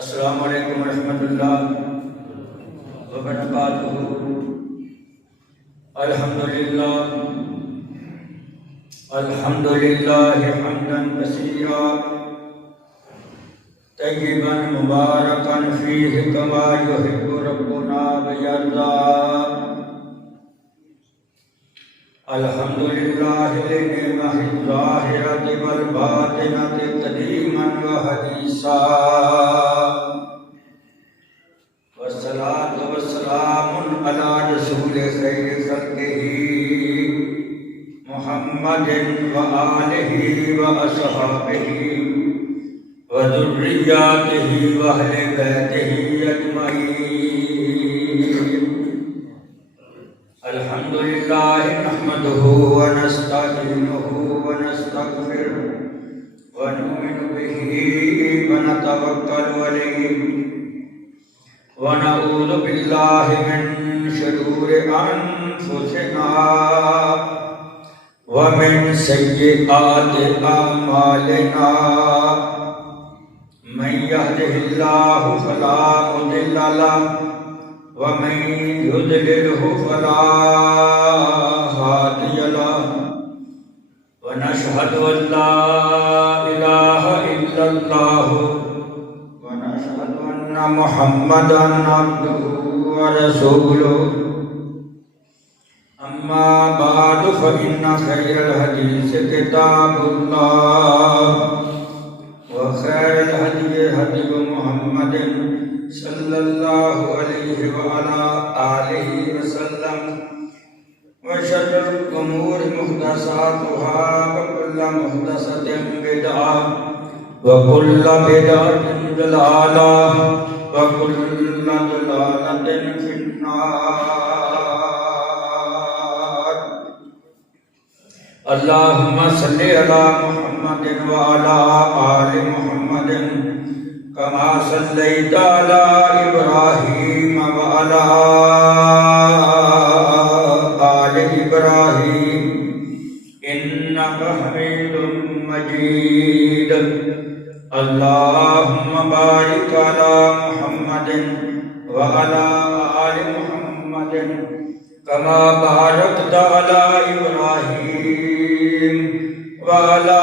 السلام علیکم ورحمۃ اللہ وبرکاتہ۔ الحمدللہ حمدا کثیرا طیبا مبارکا فیہ کما یحب ربنا ویرضی۔ الحمدللہ لنعمہ الظاہرۃ والباطنۃ قدیما وحدیثا، والصلاۃ والسلام علی رسول خیر خلقہ محمد وآلہ واصحابہ وذریاتہ واہل بیتہ اجمعین۔ الحمدللہ نحمدہ ونستعینہ ونستغفرہ ونؤمن بہ ونتوکل علیہ ونعوذ باللہ من شرور انفسنا ومن سیئات اعمالنا، من یہدہ اللہ فلا مضل لہ ومن یضللہ فلا ہادی لہ، ونشہد ان لا الہ الا اللہ ونشہد ان محمدا عبدہ ورسولہ۔ اما بعد فإن خیر الحدیث کتاب اللہ وخیر الہدی ہدی محمد صلی اللہ علیہ وعلی آلہ وسلم، وشر الامور محدثاتها وکل محدثۃ بدعہ وکل بدعۃ ضلالہ وکل ضلالۃ فی النار۔ اللہم صلی علی محمد وعلی آل محمد کما صلیت علی ابراہیم وعلی آل ابراہیم انک حمید مجید۔ اللہم بارک علی محمد وعلی آل محمد کما بارکت علی ابراہیم وعلی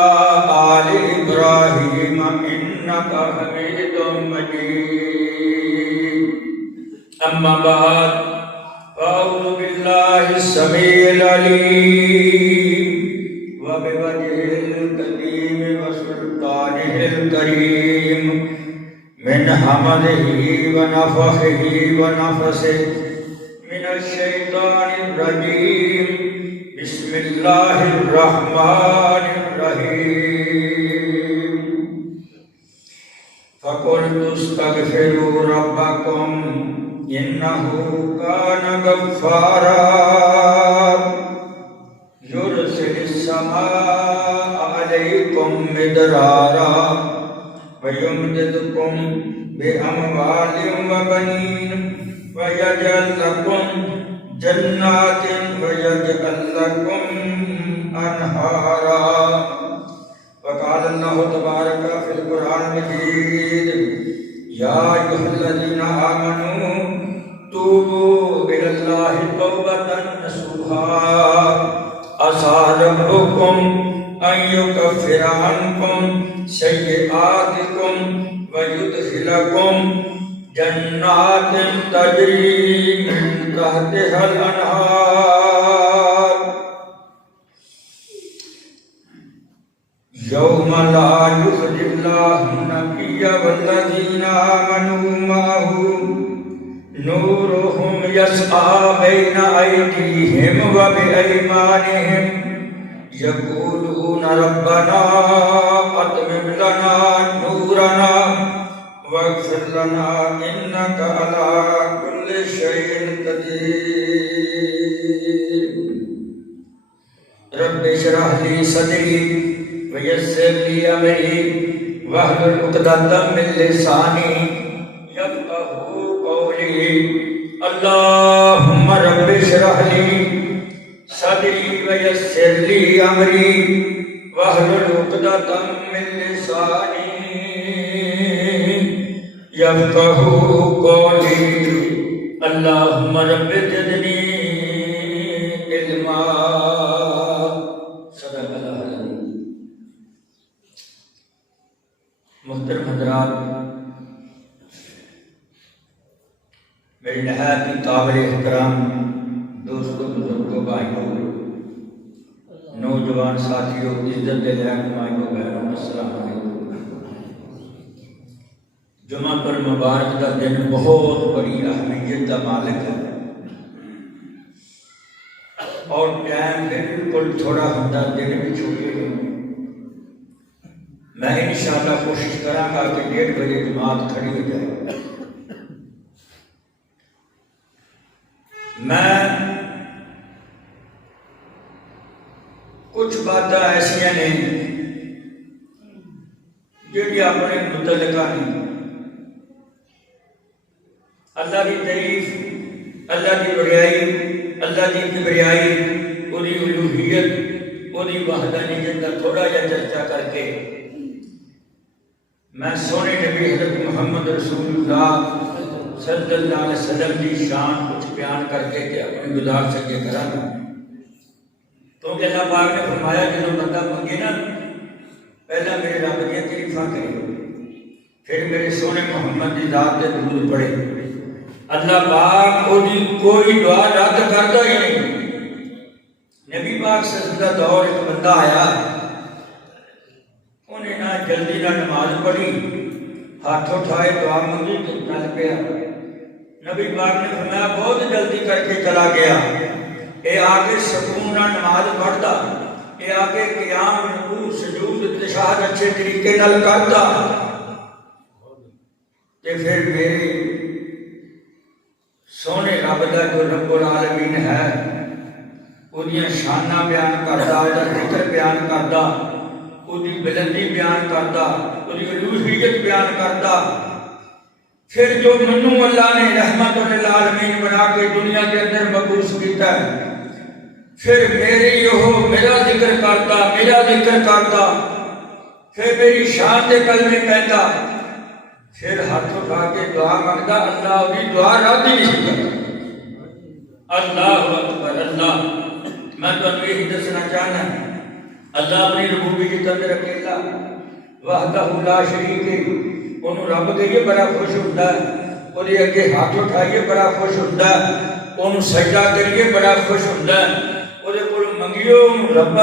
آل ابراہیم انک حمید مجید۔ اما بعد فاعوذ باللہ السمیع العلیم وبوجہہ الکریم وسلطانہ الکریم من ہمزہ ونفخہ ونفثہ من الشیطان الرجیم۔ بسم اللہ الرحمن الرحیم۔ فَقُلْتُ اسْتَغْفِرُوا رَبَّكُمْ إِنَّهُ كَانَ غَفَّارًا يُرْسِلِ السَّمَاءَ عَلَيْكُمْ مِدْرَارًا وَيُمْدِدْكُمْ بِأَمْوَالٍ وَبَنِينَ وَيَجْعَلْ لَكُمْ جَنَّاتٍ وَيَجْعَلْ لَكُمْ أَنْهَارًا۔ وقال اللہ تبارک فی القرآن المجید یا ایھا الذین آمنوا توبوا الی اللہ توبۃ نصوحا عسیٰ ربکم ان یکفر عنکم سیئاتکم ویدخلکم جنات تجری من تحتہا الانہار یوم لا یخزی اللہ النبی والذین آمنوا معہ نورہم یسعی بین ایدیہم وبایمانہم یقولون ربنا اتمم لنا نورنا واغفر لنا انک علی کل شیء قدیر۔ رب اشرح لی صدری ویسر لی امری واحلل عقدۃ من لسانی یفقہوا قولی۔ اللہم رب اشرح لی صدری ویسر لی امری واحلل عقدۃ من لسانی یفقہوا قولی اللہم رب زدنی علما۔ صدق اللہ العظیم۔ محترم حضرات، میری نہایت ہی قابل احترام دوستوں، بزرگوں، بھائیوں، نوجوان ساتھیوں، عزت دل مائیوں، بہنوں، السلام علیکم۔ جمعہ پر مبارک کا دن بہت بڑی اہمیت کا مالک ہے، اور ٹائم بالکل تھوڑا ہوتا، دن بھی چھوٹے ہیں۔ میں انشاءاللہ کوشش کروں گا کہ 1:30 بجے جماعت کھڑی ہو جائے۔ میں کچھ باتیں ایسا نے جی اپنے متعلقہ نہیں، اللہ کی تعریف، اللہ کی بڑائی، اللہ کی کبریائی، وہی الوہیت، وہی وحدانیت کا تھوڑا جا چرچا کر کے میں سونے نبی حضرت محمد رسول اللہ صلی اللہ علیہ وسلم کی شان کچھ بیان کر کے کہ اپنی گزار سکے کرا گا۔ کیونکہ اللہ پاک نے فرمایا جب بندہ منگے نا، پہلا میرے رب کی تعریفاں کرے، پھر میرے سونے محمد کی ذات سے درود پڑھے۔ اللہ پاک کوئی دعا رد کرتا ہی نہیں۔ نبی پاک صلی اللہ علیہ وسلم دور ایک بندہ آیا، انہیں نہ جلدی نہ نماز پڑھی، ہاتھ اٹھائے دعا منگی تو چل پیا۔ نبی پاک نے فرمایا بہت جلدی کر کے چلا گیا، اے آگے سکون نہ نماز پڑھتا، اے آگے قیام رکوع سجود تشہد اچھے طریقے نال کرتا، تے پھر میرے سونے رب دا جو رب العالمین ہے اُدیاں شانہ بیان کردا، اُدھا ذکر بیان کردا، اُدھی بلندی بیان کردا، اُدھی الوہیت بیان کردا۔ پھر جو منو اللہ نے رحمت للعالمین بنا کے دنیا کے اندر مبعوث کیتا ہے، پھر میرا ذکر کرتا، پھر میری شان دے کلمے کہندا، پھر ہاتھ اٹھا کے دعا مانگدا، اللہ دی دعا رد ہی نہیں کرتا۔ اللہ اکبر۔ اللہ میں تو یہی دسنا چاہنا، اللہ اپنی ربوبیت کے اندر اکیلا وحدہ لا شریک ہے، انہوں رب کہیے بڑا خوش ہوتا ہے، اور یہ اگے ہاتھ اٹھائیے بڑا خوش ہوتا ہے، انہوں سجدہ کریے بڑا خوش ہوتا ہے، اور یہ کوئی منگیو رب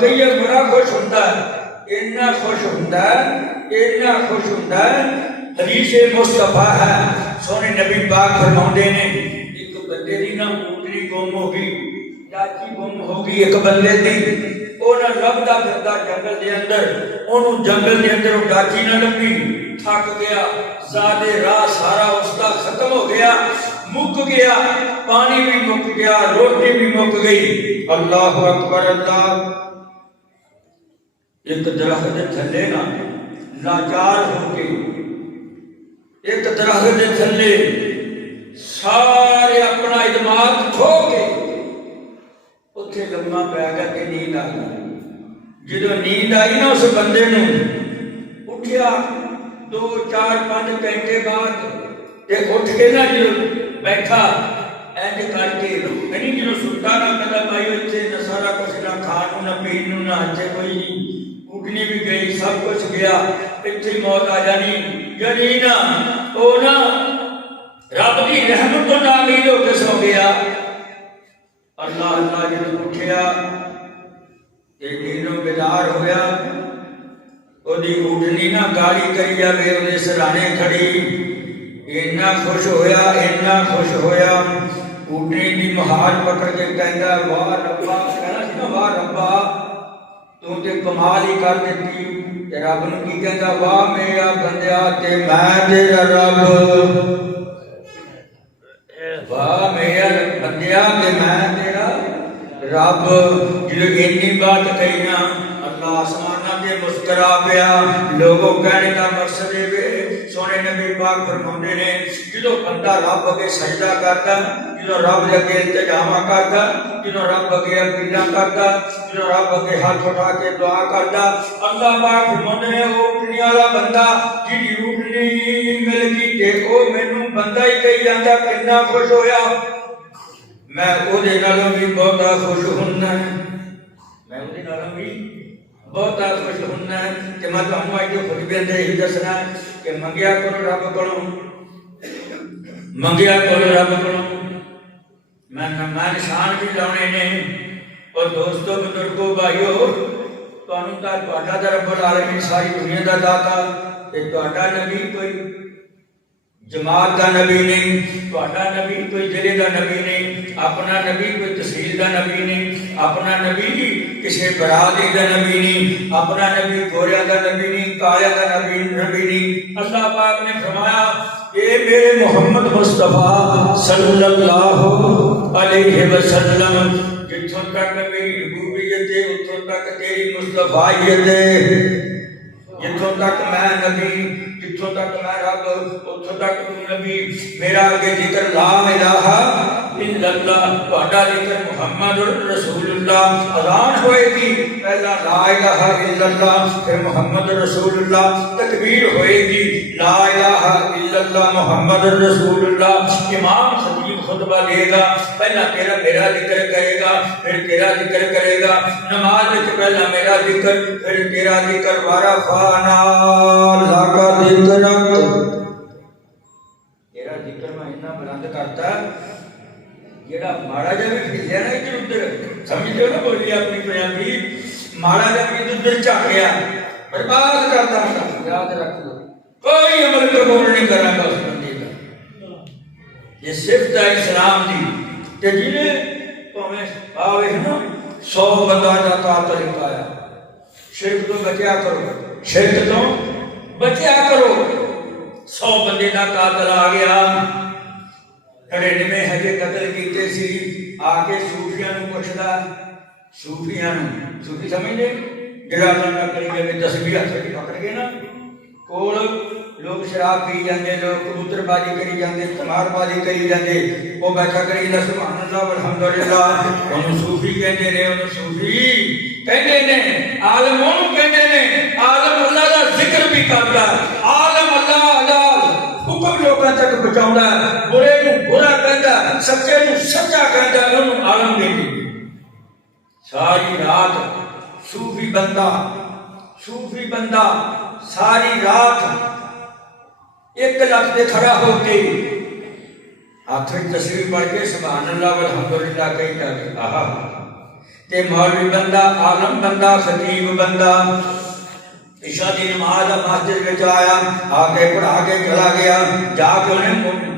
کہیے بڑا خوش ہوتا ہے، اتنا خوش ہوتا ہے۔ حدیث مصطفیٰ ہے، سونے نبی پاک فرماؤندے نے ایک بندے دی نا اونٹنی گم ہو گئی، چاچی گم ہو گئی ایک بندے دی، انہاں لبدا پھردا جنگل دے اندر، انہوں جنگل دے اندر وہ چاچی نہ لبھی، تھک گیا، زادے راہ سارا اس کا ختم ہو گیا، مک گیا، پانی بھی مک گیا، روٹی بھی مک گئی۔ اللہ اکبر۔ اللہ ایک درخت تھلے نا لاچار ہو کے، ایک درخت دے تھلے سارے اپنا اعتماد کھو کے اتھے لمحہ پہ گیا کہ نیند آ گئی۔ جدو نیند آئی نا اس بندے نو، اٹھیا 2 4 5 گھنٹے بعد تے اٹھ کے نا جو بیٹھا اینج کر کے نہیں جنہوں ستا نہ کدا بھائی اتھے نہ سارا کچھ نہ کھانو نہ پینو نہ ہچے کوئی نہیں، اٹھنی بھی گئی سب کچھ گیا، اتھے موت آ جانی یعنی نا او نا رب دی رحمت تو نامید ہو کے سو گیا۔ اللہ جب اٹھیا ایک دنوں بیدار ہویا، او دی اٹھنی نا گالی کری جاوے انہیں سرانے کھڑی، اتنا خوش ہویا، اٹھنی دی مہار پکڑ کے کہندا واہ ربا، کہنا سی نا واہ ربا تو تے کمال ہی کر دیتی۔ تے رب نو کی کہندا واہ میرا بندیا تے میں تیرا رب، واہ میرا بندیا تے میں تیرا رب۔ جو اتنی بات کہی نا اللہ آسمانہ تے مسکرا پیا۔ لوگوں کہنے کا مقصد ہے سونے نبی پاک فرماندے نے جدو بندہ رب اگے سجدہ کرتا، جدو رب اگے التجا کرتا، جدو رب اگے اپیلاں کرتا، جدو رب اگے ہاتھ اٹھا کے دعا کرتا، اللہ پاک فرماندے نے وہ اٹھنے والا بندہ جی اٹھنی مل لنگی تے او مینوں بندہ ہی کہی جاندا کنا خوش ہویا میں او دے نالوں بھی بہتا خوش ہونا میں او دے نالوں بھی بہتا خوش ہونا کہ میں تانوں اج دے خطبے دے ہی دسنا کہ منگیا کرو رب کولوں منگیا کرو رب کولوں میں نشان بھی لانے نے اور دوستو بزرگو بھائیو تانوں تا تہاڈا تے رب العالمین ساری دنیا دا داتا تے تہاڈا نبی کوئی جماعت دا نبی نہیں تہاڈا نبی کوئی ضلع دا نبی نہیں اپنا نبی کوئی تحصیل دا نبی نہیں اپنا نبی کسی برادری دا نبی نہیں اپنا نبی گوریا دا نبی نہیں کالیا دا نبی نہیں اللہ پاک نے فرمایا اے میرے محمد مصطفیٰ صلی اللہ علیہ وسلم جتھوں تک میری ربوبیت ہے اتھوں تک تیری مصطفیت ہے جتھوں تک میں نبی جتھوں تک میں رب اتھوں تک تو نبی میرا آگے ذکر لا الہ الا اللہ تہاڈا ذکر محمد رسول اللہ اذان ہوئے گی پہلا لا الہ الا اللہ پھر محمد رسول اللہ تکبیر ہوئے گی لا الہ الا اللہ محمد رسول اللہ امام خطیب خطبہ دے گا پہلا میرا ذکر کرے گا پھر تیرا ذکر کرے گا نماز وچ پہلا میرا ذکر پھر تیرا ذکر ورفعنا لک ذکرک تیرا ذکر میں اتنا بلند کرتا جیڑا ماڑا جا بھی پھسیا نا ادھر ادھر سمجھتے ہو نا بولی اپنی پنجابی ماڑا جا بھی ادھر ادھر جھاکیا برباد کرتا یاد رکھ لو کوئی عمل قبول نہیں کرنا گا اس بندے کا یہ صفت ہے اسلام دی تے جنے تمہیں آوے نا 100 بندہ دا قاتل آیا شرک تو بچیا کرو شرک تو بچیا کرو 100 بندے دا قاتل آ گیا 99 ہجے قتل کیتے سی آ کے صوفیاں نو پوچھدا صوفیاں نو صوفی سمجھدے جڑا اللہ کری جے تسبیح ہتھ وچ پکڑ کے نا کول لوگ شراب پی جاندے لوگ کبوتر بازی کری جاندے تمار بازی کری جاندے او بیٹھا کری جاندا سبحان اللہ والحمدللہ اونوں صوفی کہندے نے اونوں صوفی کہندے نے عالم اونوں کہندے نے عالم اللہ دا ذکر بھی کردا عالم اللہ حکم لوگوں تک پہنچاؤندا برے نو برا کہندا سچے نو سچا کہندا اونوں عالم کہندے ساری رات صوفی بندہ ساری رات ایک لفظ دے کھڑا ہو کے ہاتھ وچ تصویر پڑھ کے سبحان اللہ والحمدللہ کہندا آہا تے مولوی بندہ عالم بندہ خطیب بندہ عشاء دی نماز مسجد وچ آیا آ کے پڑھا کے چلا گیا جا کے انہیں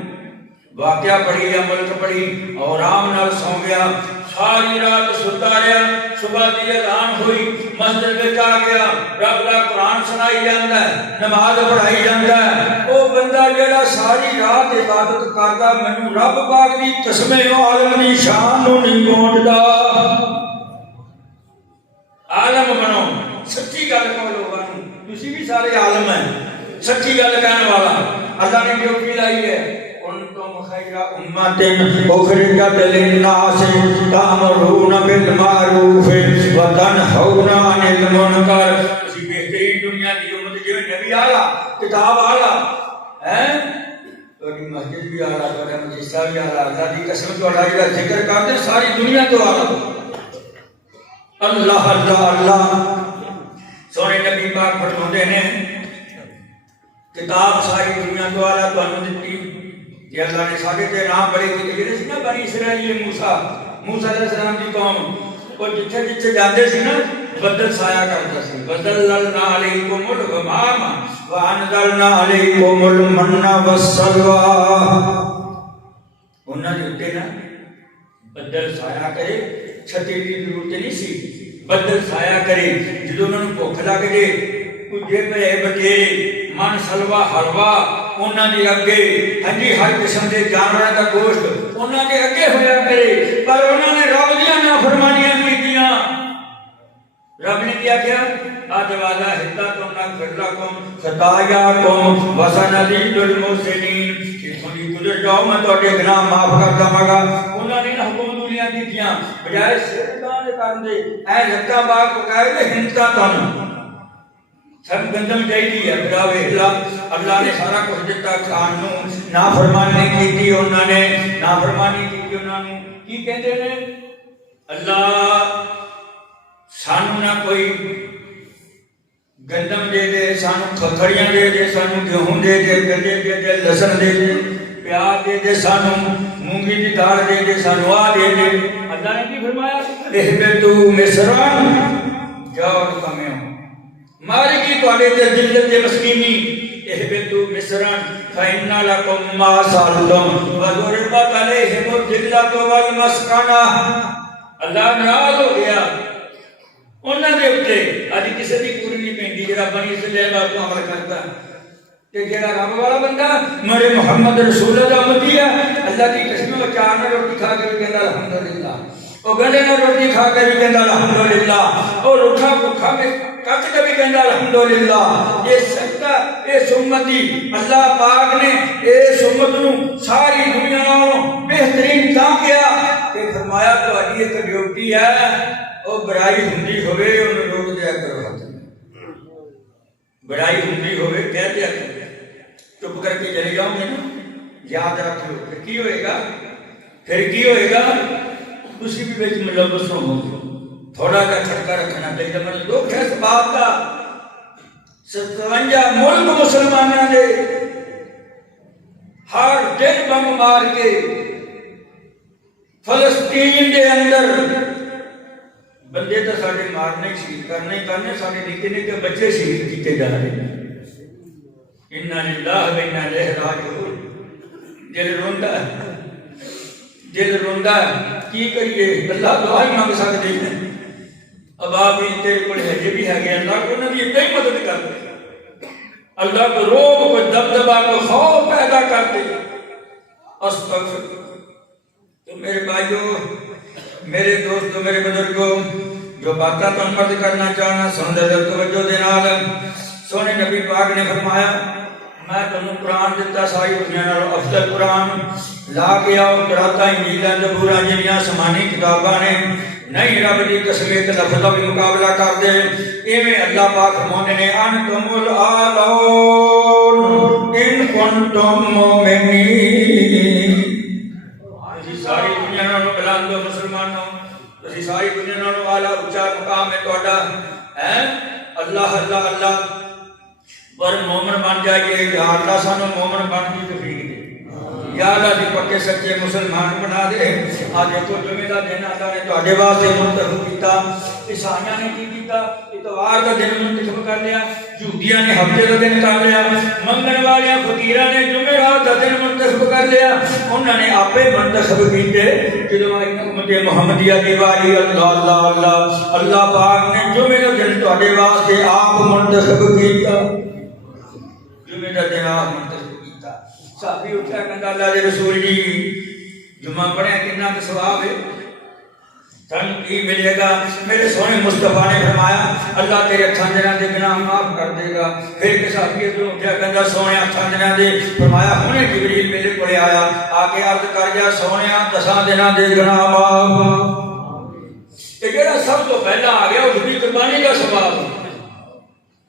واقعہ پڑھی یا ملک پڑھی اور آرام نال سو گیا ساری رات ستا رہا صبح دی اذان ہوئی مسجد وچ آ گیا رب دا قرآن سنائی جاندا ہے نماز پڑھائی جاندا ہے او بندہ جڑا ساری رات عبادت کردا مینوں رب پاک دی قسم عالم دی شان نوں نہیں پہنچدا عالم بنو سچی گل کرو لوگاں نوں تسی بھی سارے عالم ہیں سچی گل کہنے والا اللہ نے ڈیوٹی لائی ہے انتم خیر امت اخرجت للناس تأمرون بالمعروف وتنہون عن المنکر تسی بہترین دنیا دی امت جو نبی آلا کتاب آلا ہیں تہاڈی مسجد بھی آلا تہاڈا مجلسہ بھی آلا اللہ دی قسم تہاڈا جڑا ذکر کرتے ساری دنیا تو آلا اللہ اللہ اللہ سونے نبی پاک فرماتے ہیں کتاب ساری دنیا تو آلا تانوں دتی کہ اللہ نے ساڈے تے نام بڑے ہوئے جڑے سی نا بنی اسرائیل موسیٰ علیہ السلام دی قوم اور جتھے جتھے جاندے سی نا بدل سایہ کرتا سی وَذَلَّلْنَا عَلَيْكُمُ الْغَمَامَ وَأَنزَلْنَا عَلَيْكُمُ الْمَنَّ وَالسَّلْوَىٰ انہاں دے اوتے نا بدل سایہ کرے چھتی دی ضرورت نہیں سی بدل سایہ کرے جدوں انہاں نوں بھوک لگ جے کجے پے بٹیرے من سلوا حلوا انہاں دے اگے ہنجی ہر قسم دے جانوراں دا گوشت انہاں دے اگے ہویا کرے پر انہاں نے رب دیاں نافرمانیاں کیتیاں رب نے کیا کیا آدوالا حدتم نغفر لکم خطایاکم وسنزید المحسنین کہ تھوڑی گزر جاؤ میں تہاڈے گناہ معاف کر داں گا انہاں نے حکم دولیاں کیتیاں بجائے سرکان کر دے اے لکا باغ پکائے تے ہنتا تن سب گندم چاہیے ہے پھر ویلا اللہ نے سارا کچھ دیتا کھان نو نافرمانی کی انہوں نے نافرمانی کی انہوں نے کی کہتے ہیں اللہ سانو نہ کوئی گندم دے دے سانو کھکھڑیاں دے دے سانو گیہوں دے دے گندے دے دے لسن دے دے پیاز دے دے سانو مونگی دی دال دے دے سانو آ دے دے اللہ نے کی فرمایا اہبتو مصران جاؤ کمیں ہوں ماری کی توڑے دے ذلت دے مسکینی اہبتو مصران فإنَّ لَكُمْ مَا سَأَلْتُمْ وَضُرِبَتْ عَلَيْهِمُ الذِّلَّةُ وَالْمَسْكَنَةُ اللہ ناراض ہو گیا انہوں نے اٹھے آج کسی بھی پوری نہیں پہنی جرا بنی اسرائیل کو عمل کرتا کہ جرا رب والا بندہ میرے محمد رسول اللہ امتی ہے اللہ کی قسم و چار میں روٹی کھا کے بھی کہتا الحمدللہ اور گلے میں روٹی کھا کے بھی کہتا الحمدللہ اور روٹھا بھوکھا میں کٹ کے بھی کہتا الحمدللہ یہ سکتا اس امتی اللہ پاک نے اس امت نو ساری دنیا نالوں بہترین کام کیا کہ فرمایا تو اڈی ایک ڈیوٹی ہے اور برائی ہندی ہوئے انہوں روک دیا کرو ہاتھ میں برائی ہندی ہوئے کہہ دیا کرو چپ کر کے چلے جاؤں گے نا یاد رکھ لو پھر کی ہوئے گا اسی بھی بیچ ملوث ہو تھوڑا کا چھٹکا رکھنا چاہیے مطلب دکھ ہے اس بات کا 57 ملک مسلمانوں نے ہر دن بم مار کے فلسطین دے اندر بندے تو سارے مارنے شہید کرنے سارے نکے نکے بچے شہید کیتے جا رہے ہیں اِنَّا لِلَّهِ وَإِنَّا إِلَيْهِ رَاجِعُونَ دل روندا ہے کی کریے اللہ دعا ہی مانگ سکتے ہیں اب آپ تیرے کو ہجے بھی ہے گیا اللہ کو نبی اتنا ہی مدد کر دے اللہ کو روب کو دبدبا کو خوف پیدا کر دے استغفر تو میرے بھائیوں میرے دوستوں میرے بزرگوں جو باتیں تم مرد کرنا چاہنا سندر توجہ دینال سونے نبی پاک نے فرمایا میں تمہیں قرآن دیتا ساری دنیا نالوں افضل قرآن لا کے آؤ قرآن انجیل زبور جنیاں سمانی کتاباں نے نہیں رب دی قسمیں لفظوں بھی مقابلہ کر دے ایویں اللہ پاک فرماتے نے انتم الاعلون ان کنتم مومنین ساری دنیا نالوں بلند ہو مسلمانوں تسی ساری دنیا نالوں اعلیٰ اونچا مقام ہے تہاڈا ہے اللہ اللہ اللہ پر مومن بن جائیے یا اللہ سانو مومن بن کی توفیق دے یا اللہ دی پکے سچے مسلمان بنا دے آج کو جمعے دا دن اللہ نے تہاڈے واسطے منتخب کیتا عیسائیاں نے کی کیتا اتوار دا دن منتخب کر لیا یہودیاں نے ہفتے دا دن کر لیا منگن والیاں فقیراں نے جمعرات دا دن منتخب کر لیا انہوں نے آپے منتخب کیتے جدوں امت محمدیہ دی واری اللہ اللہ اللہ اللہ پاک نے جمعے دا دن تہاڈے واسطے آپ منتخب کیتا جمعے دا دن آپ منتخب کیتا صحابی اٹھا کہندا اللہ دے رسول جی جمعہ پڑھیا کتنا کا ثواب ہے تن کی ملے گا میرے سونے مصطفیٰ نے فرمایا اللہ تیرے اٹھان دنوں دے گناہ معاف کر دے گا پھر کے صحابی اٹھا کہندا سونے اٹھان دنوں دے فرمایا ہنے جبریل میرے کولے آیا آ کے عرض کر گیا سونے 10 دنوں دے گناہ معاف کہ جڑا سب تو پہلا آ گیا اس دی قربانی کا ثواب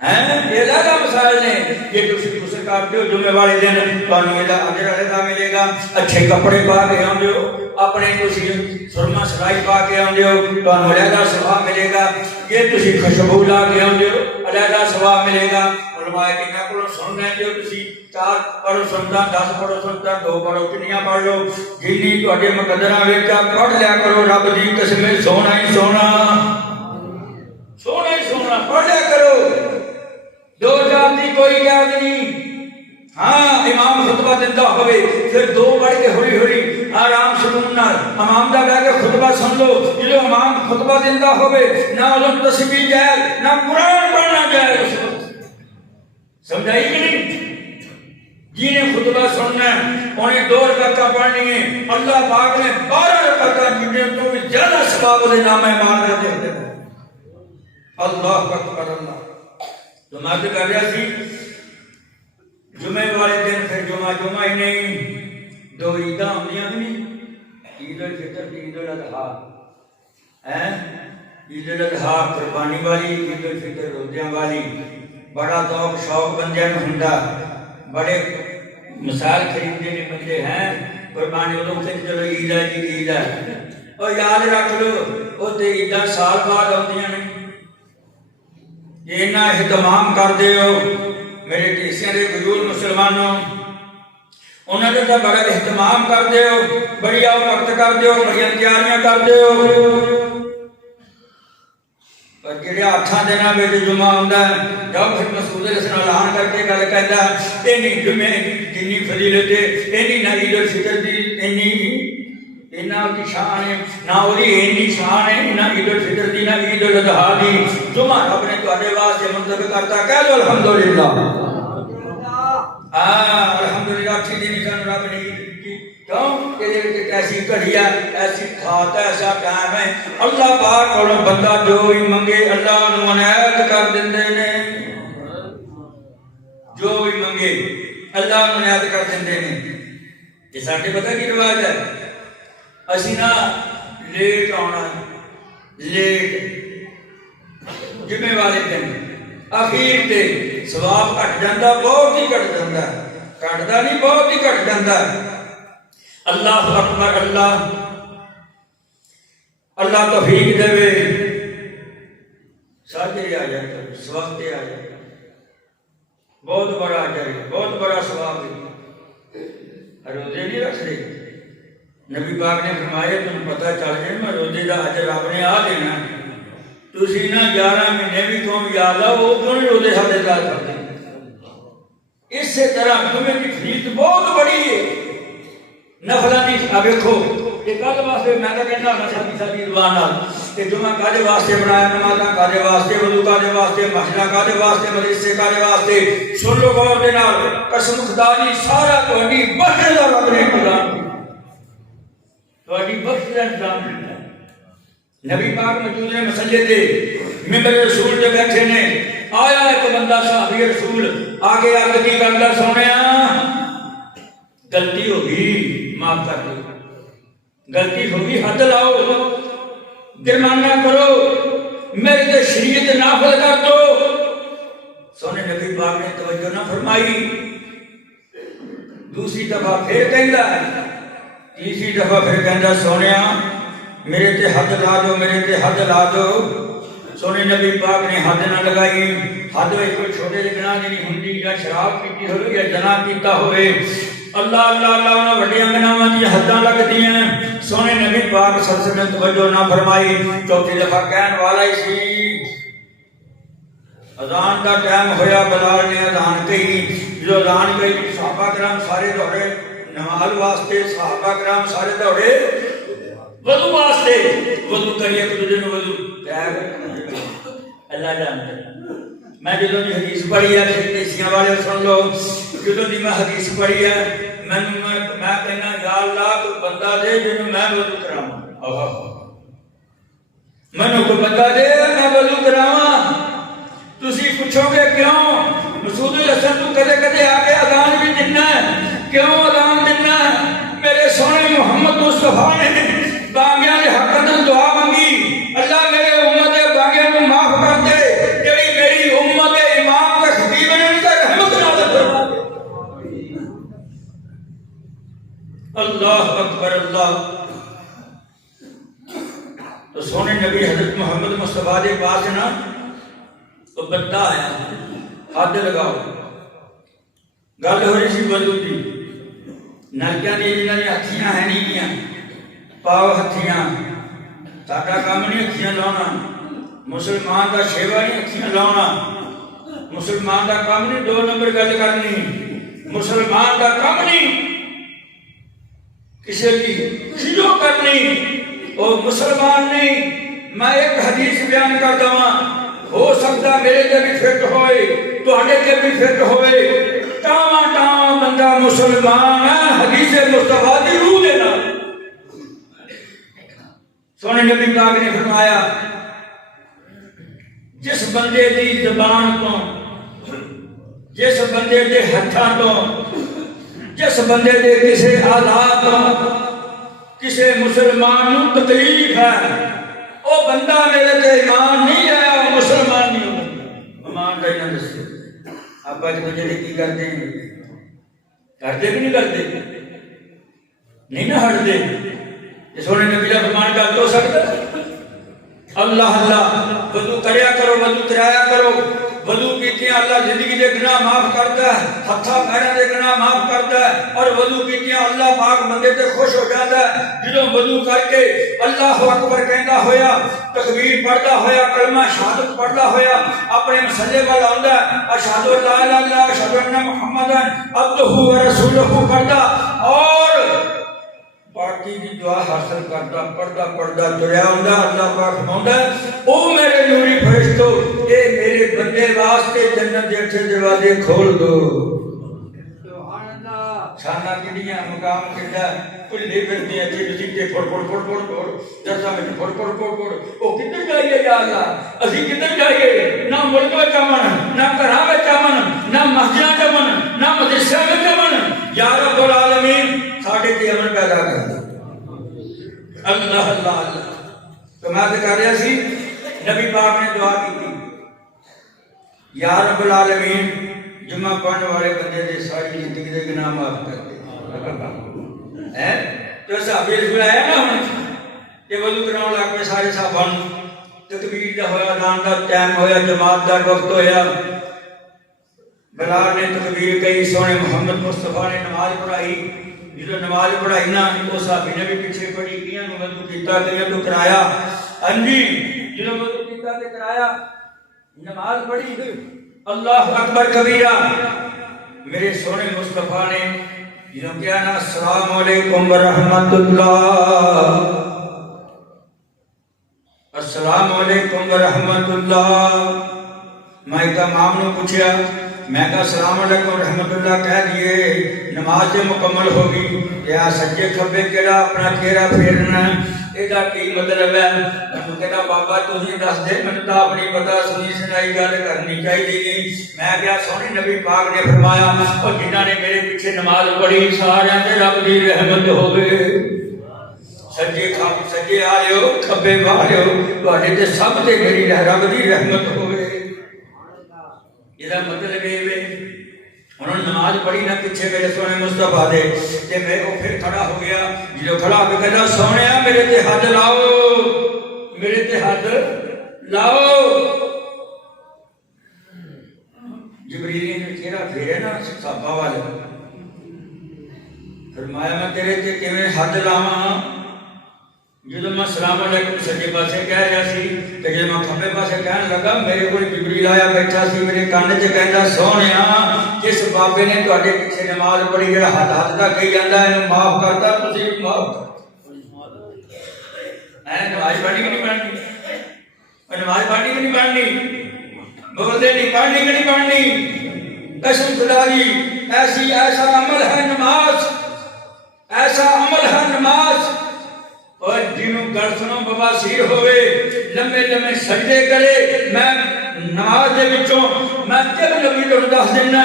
یہ لگا مسائل نے یہ تسی غسل کرتے ہو جمعے والے دن تانوں ادا اجر ادا ملے گا اچھے کپڑے پا کے آندے ہو اپنے تسی سرما سرائی پا کے آندے ہو تانوں علیحدہ ثواب ملے گا یہ تسی خوشبو لا کے آندے ہو علیحدہ ثواب ملے گا علماء کی نہ کولوں سن رہے ہو تسی 4 پڑھو سنتا 10 پڑھو سنتا 2 پڑھو کنیاں پڑھ لو جنی تہاڈے مقدراں وچ پڑھ لیا کرو رب دی قسم سونا ہی سونا پڑھ لیا کرو 2000 دی کوئی یاد نہیں ہاں امام خطبہ دیتا ہوئے پھر 2 پڑھ کے ہولی ہولی آرام سکون نال امام دا بیٹھ کے خطبہ سن لو جو امام خطبہ دیتا ہوئے نہ علم تسبیح جائے نہ قرآن پڑھنا جائے اس وقت سمجھائی کہ نہیں جی نے خطبہ سننا ہے انہیں 2 رکعتاں پڑھنی ہے اللہ پاک نے 12 رکعتاں جن تو بھی زیادہ ثواب دے نام ایمان رہتے ہیں اللہ اکبر اللہ تو میں تو کر رہا سی جمعے والے دن پھر جمعہ ہی نہیں 2 عیداں ہوندیاں نہیں عید الفطر کی عید الاضحیٰ عید الاضحیٰ قربانی والی عید الفطر روزیاں والی بڑا ذوق شوق بندے نوں ہوندا، بڑے مثال خریدتے نے بندے ہیں قربانی ادو کہ چلو عید ہے جی عید ہے، اور یاد رکھ لو وہ تو عیداں سال بعد آدیاں نے، اینا اہتمام کرتے ہو میرے ٹیسیاں دے بزرگ مسلمانوں، انہوں نے تو بڑا اہتمام کرتے ہو، بڑی آؤ وقت کرتے ہو، بڑی تیاریاں کرتے ہو، پر جڑے 8 دنوں میں جمعہ آتا ہے جب پھر مسعود حسن اعلان کر کے گل کہتا ہے اینی جمعے جنی فضیلت ہے اینی نہ عید الفطر دی اینی اینا کی شان ہے نہ وہی اینی شان ہے نہ عید الفطر دی نہ عید الاضحیٰ دی، جمعہ رب نے تواڈے واسطے منتخب کرتا، کہہ دو الحمدللہ، الحمدللہ اچھی دن سن رب نے کیوں کہ ایسی گھڑی ہے، ایسی کھات ہے، ایسا ٹائم ہے، اللہ پاک کو بندہ جو ہی منگے اللہ انہوں عنایت کر دیندے نے، جو ہی منگے اللہ انہوں عنایت کر دیندے نے۔ یہ ساڈے پتہ کی رواج ہے، اسی نا لیٹ آنا، لیٹ جمعے والے دن اخیر تے ثواب گھٹ جاندا، بہت ہی گھٹ جاندا، گھٹدا نہیں بہت ہی گھٹ جاندا۔ اللہ اکبر، اللہ توفیق دے، ساجے آ جائے سوقت آ جائے، بہت بڑا اجر ہے، بہت بڑا ثواب ہے۔ روزے نہیں رکھ دے، نبی پاک نے فرمایا تمہیں پتہ چل جائے میں روزے کا اجر آپ نے آ دینا، تسی نا 11 مہینے بھی تم یاد آ وہ کیوں نہیں روزے ساڈے نال کرتے؟ اسی طرح تمہیں کی فریض بہت بڑی ہے، نفلاں دی ویکھو کہ کل واسطے میں تو کہنا ہونا ساری زبان نال کہ جمعہ کاہدے واسطے بنایا، نمازاں کاہدے واسطے، وضو کاہدے واسطے، مشنا کاہدے واسطے، مدرسے کاہدے واسطے، سن لو غور دے نال، قسم خدا دی سارا تہاڈی بخشش دا رب نے انتظام کیتا، تہاڈی بخشش دا انتظام کیتا۔ نبی پاک موجود نے مسجد دے ممبر رسول تے بیٹھے نے، آیا ایک بندہ صحابی رسول آگے آ کے کی کردا، سونیا غلطی ہوگی معاف کر دو، غلطی ہوگی حد لاؤ، جرمانہ کرو، میرے تے شریعت نافذ کر دو۔ سونے نبی پاک نے توجہ نہ فرمائی، دوسری دفعہ پھر کہندا ہے، تیسری دفعہ پھر کہندا سونیا میرے تے حد لا دو، میرے تے حد لا دو۔ سونے نبی پاک نے حد نہ لگائی، حد کوئی چھوٹے گناہ نہیں ہوندی، یا شراب پیتی ہوئے یا زنا کیتا ہوئے، اللہ اللہ اللہ انہاں وڈیاں گناہاں دی حداں لگدی ہیں۔ سونے نبی پاک صلی اللہ علیہ وسلم نے توجہ نہ فرمائی، چوتھی دفعہ کہن والا ہی سی، اذان دا ٹائم ہویا، بلال نے اذان کہی، جو اذان کہی صحابہ کرام سارے دوڑے نماز واسطے، صحابہ کرام سارے دوڑے وضو واسطے، وضو کریے ایک دوسرے نوں وضو اللہ جانتا ہے۔ میں جدوں دی حدیث پڑھی ہے دیسیاں والے سن لو، جدوں دی میں حدیث پڑھی ہے میں کہنا یا اللہ کوئی بندہ دے جنوں میں وضو کراواں، مینوں کوئی بندہ دے میں وضو کراواں۔ تسی پوچھو گے کیوں؟ مسعود الحسن تو کدے کدے آ کے اذان بھی دینا ہے، کیوں اذان دینا ہے؟ میرے سونے محمد مصطفیٰ نے بانگیاں دے حق اندر دعا مانگی، اللہ میرے امت دے بانگیاں کو معاف کر دے، جڑی میری امت دے امام تے خطیب نے ان پر رحمت نازل فرما دے۔ اللہ اکبر اللہ۔ تو سونے نبی حضرت محمد مصطفیٰ دے پاس نا تو بندہ آیا، حد لگاؤ، گل ہو رہی سی وضو دی، نلکیاں دی جنہاں دی ہتھیاں ہے نہیں گیاں، پاؤ ہتھیاں، ساڈا کام نہیں ہتھیاں لاؤنا، مسلمان دا شیوا نہیں ہتھیاں لاؤنا، مسلمان دا کام نہیں 2 نمبر گل کرنی، مسلمان دا کام نہیں کسی کی خیرو کرنی، وہ مسلمان نہیں۔ میں ایک حدیث بیان کر دواں، ہو سکتا میرے تے بھی فٹ ہوئے، تہاڈے تے بھی فٹ ہوئے، ٹاواں ٹاواں بندہ مسلمان ہے حدیث مصطفیٰ دی روح دے نال۔ سونے نبی پاک نے فرمایا جس بندے دی زبان تو، جس بندے دے ہتھاں تو، جس بندے دے کسے آزاد تو کسے مسلمان نو تکلیف ہے، او بندہ میرے تے ایمان نہیں آیا، وہ مسلمان نہیں ہوگا۔ ایمان رہنا دستے آپ ایک دوسرے کی کرتے ہیں؟ کرتے بھی نہیں کرتے، نہیں نہ ہٹتے. یہ سونے نبی کا فرمان کا تو سکتا اللہ اللہ وضو کریا کرو، وضو کرایا کرو. وضو کیتے اللہ زندگی دے گناہ معاف کرتا ہے، ہتھاں پیراں دے گناہ معاف کرتا ہے. اور وضو کیتے اللہ پاک بندے تے خوش ہو جاتا ہے. جدوں وضو کر کے اللہ اکبر کہندا ہویا، تکبیر پڑھدا ہویا، کلمہ شہادت پڑھدا ہویا اپنے مسلے وال آندا ہے، اشہد لا الہ الا اللہ اشہد ان محمدن عبدہ ورسولہ پڑھدا اور باقی دی دعا حاصل کرتا پڑھدا تریا ہوندا. اللہ پاک فرماوندا ہے او میرے نوری فرشتو اے میرے بندے واسطے جنت دے اٹھے دروازے کھول دو. سبحان اللہ. شانہ کڈیاں مقام کڈا کھلے پھردی اچھی مسیتے پھڑ جیسا میں پھڑ او کدھر جائیے یا اللہ؟ اسی کدھر جائیے؟ نہ ملک میں چمن، نہ گھراں میں چمن، نہ مسجداں چمن، نہ مدرسے میں چمن. یا رب العالمین ساڈے تے امن پیدا کر دے. اللہ اللہ اللہ. تو میں کہہ رہا سی نبی پاک نے دعا کی تھی یا رب العالمین جمعہ پڑھنے والے بندے دے ساری زندگی دے گناہ معاف کر دے. تو صحابی بلایا نا ہن کہ وضو کراؤ لگ پہ سارے صحابہ تکبیر دا ہویا، اذان دا ٹائم ہویا، جماعت دا وقت ہویا. بلال نے تکبیر کہی، سونے محمد مصطفیٰ نے نماز پڑھائی. جدو نماز پڑھائی نا تو صحابی نے بھی پیچھے پڑھی، کیاں نو وضو کیتا کیاں تو کرایا. انجی جدو وضو کیتا تے کرایا نماز پڑھی اللہ اکبر کبیرہ. میرے سونے مصطفیٰ نے جدو کیا نا السلام علیکم ورحمت اللہ، السلام علیکم ورحمت اللہ. میں امام نے پوچھا، میں کہا السلام علیکم ورحمت اللہ کہہ دیے نماز مکمل ہوگی. یا سجے کھبے کیڑا اپنا چہرہ پھیرنا ایدا کی مطلب ہے؟ میں کہتا بابا تسی دس دے میں تو اپنی پتہ سنی سنائی گل کرنی چاہیے. میں کہا سونے نبی پاک نے فرمایا اور جنہاں نے میرے پیچھے نماز پڑھی سارے تے رب دی رحمت ہوے. سجے سجے آئیو کھبے والو تواڈے تے سب تے میری رب دی رحمت ہوے. یہ مطلب ہے انہوں نے نماز پڑھی نہ پیچھے میرے سونے مصطفیٰ دے تے میں وہ پھر کھڑا ہو گیا. جو کھڑا ہو کے کہتا سونیا میرے تے ہاتھ لاؤ، میرے تے ہاتھ لاؤ. جبریل نے چہرہ پھیرے نا صحابہ والے، فرمایا میں تیرے تے کیویں ہاتھ لاواں؟ جدو میں السلام علیکم سجے پاسے کہہ رہا سی تے جے میں کھبے پاسے کہن لگا میرے کول جبریل آیا بیٹھا سی میرے کان وچ کہندا سونیا جس بابے نے تواڈے پیچھے نماز پڑھی جڑا ہاتھ دا کہی جاندا اینو معاف کرتا تسی بھی معاف کر. نماز پڑھنی کہ نہیں پڑھنی؟ نماز پڑھنی کہ نہیں پڑھنی؟ بولتے نہیں پڑھنی کہ نہیں پڑھنی؟ قسم خدا دی ایسا عمل ہے نماز، ایسا عمل ہے نماز. اور جنہوں گل سنو بواسیر ہوئے لمبے لمبے سجدے کرے میں نماز دے وچوں میں جب نبی تو دس دینا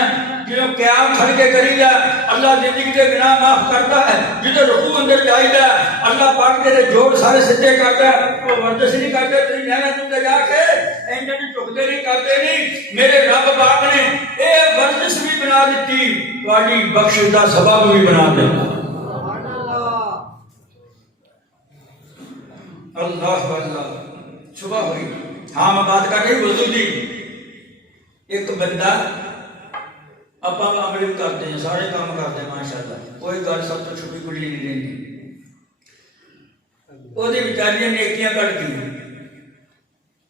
جنہوں قیام کھڑ کے کری دا اللہ زندگی دے گناہ معاف کرتا ہے. جدو رکوع اندر جائی دا اللہ پاک تیرے جوڑ سارے سجدے کرتا ہے. وہ ورزش نہیں کرتے تیری محنت تے جا کے اینجے نہیں چکتے نہیں کرتے نہیں. میرے رب پاک نے اے ورزش بھی بنا دیتی تہاڈی بخشش دا سبب بھی بنا دیتا. اللہ اللہ. صبح ہوئی ہاں میں بات کر رہی وضو دی. ایک بندہ اپا عمل کرتے ہیں سارے کام کرتے ہیں ماشاءاللہ کوئی گل سب تو چھپی کھلی نہیں رہتی. وہ بیچاریاں نیکیاں کٹ گئی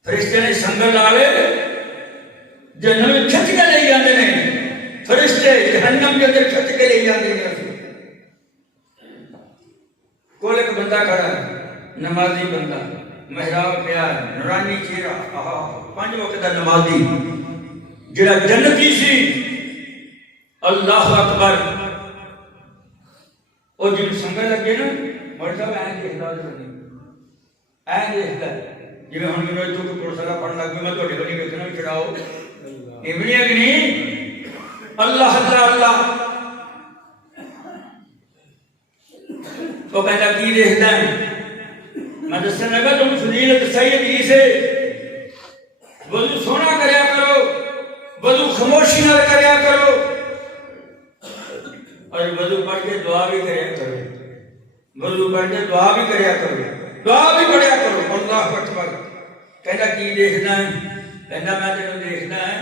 فرشتے نے سنگل لالے جہنم کھچ کے لے جاتے ہیں. فرشتے جہنم کے اندر کھچ کے لے جاتے ہیں. کول ایک بندہ کھڑا ہے نمازی بندہ محراب پیا ہے نورانی چہرہ 5 وقت دا نمازی جڑا جنتی سی. اللہ اکبر. او جن سنگل لگے نا مول صاحب این دیکھدا جی ہن میرے تو پولیس والا پڑھ لگ میں تواڈے کول ویکھنا چڑھاؤ ایویں ہے کہ نہیں. اللہ اللہ اللہ. وہ کہتا کی دیکھدا ہے میں دسنے لگا تم فضیلت سید ہی سے وضو سونا کریا کرو، وضو خاموشی نال کریا کرو اور وضو پڑھ کے دعا بھی کریا کرو وضو پڑھ کے دعا بھی کریا کرو دعا بھی پڑھیا کرو اللہ اکبر کہنا کی دیکھنا ہے کہنا میں تینوں دیکھنا ہے